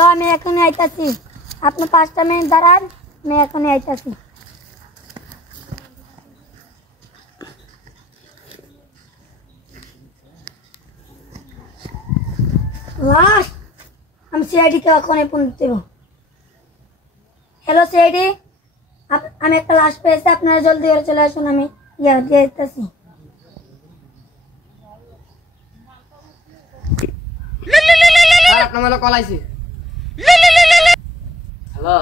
Hello, আমি এখনই আইতাছি। আপনি 5টা মিনিট দাঁড়ান, আমি এখনই আইতাছি। লাস্ট আমি সিআইডিকে এখনই ফোন দেব। হ্যালো সিআইডি, আমি একটা লাশ পেয়েছি, আপনারা জলদি করে চলে আসুন, আমি দিয়ে দিতেছি। আপনার মেলা কল আইছি। হ্যালো,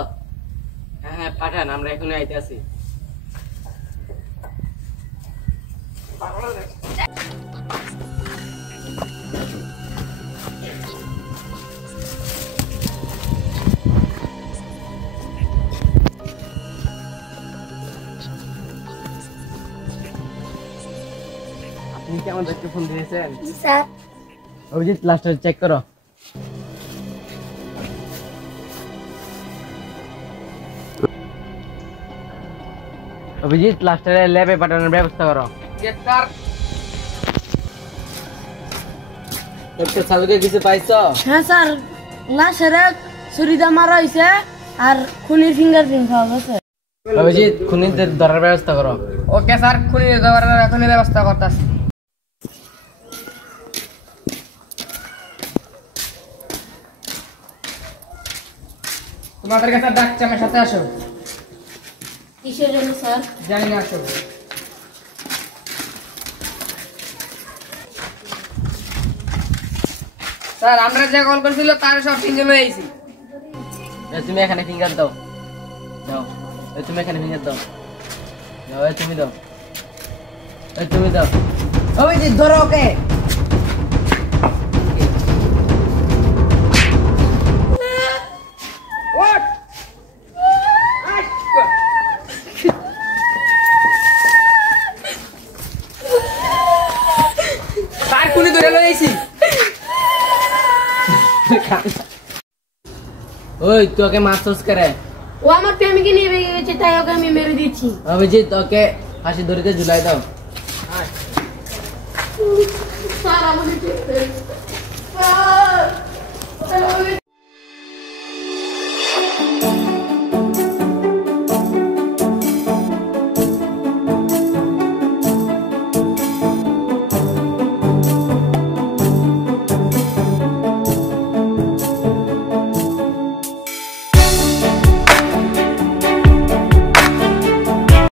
হ্যাঁ পাঠান, আমরা এখনই আইতে আছি। আপনি কি আমাদেরকে ফোন দিয়েছেন? স্যার, অভিজিৎ লাস্টার চেক করো। অভিজিৎ লাস্টারের ল্যাবে পাঠানোর ব্যবস্থা করো। কিছু পাইছো? হ্যাঁ স্যার, লাশের ছুরিটা মারা হয়েছে আর খুনির ফিঙ্গারপ্রিন্ট পাওয়া গেছে। অভিজিৎ খুনিদের ধরার ব্যবস্থা করো। ওকে স্যার, খুনিদের ধরার এখনই ব্যবস্থা করতেছি। তোমাদের কাছে ডাকছে, আমার সাথে আসো। কিসের জন্য স্যার? জানি না, আসো। স্যার, আমরা যে কল করছিল তার সব ফিঙ্গার লয়ে আইছি। তুমি এখানে ফিঙ্গার দাও। দাও। তুমি এখানে ফিঙ্গার দাও। দাও, তুমি দাও। তুমি দাও। অভিজিৎ ধরো ওকে। তার খুনি ধরে লয়ে আইছি। ওই তোকে মারছস করে? ও আমার প্রেমিকে নিয়ে বেরিয়ে গেছে, তাই ওকে আমি মেরে দিচ্ছি। অভিজিৎ ওকে ফাঁসি দড়িতে ঝুলাই দাও। স্যার আমাকে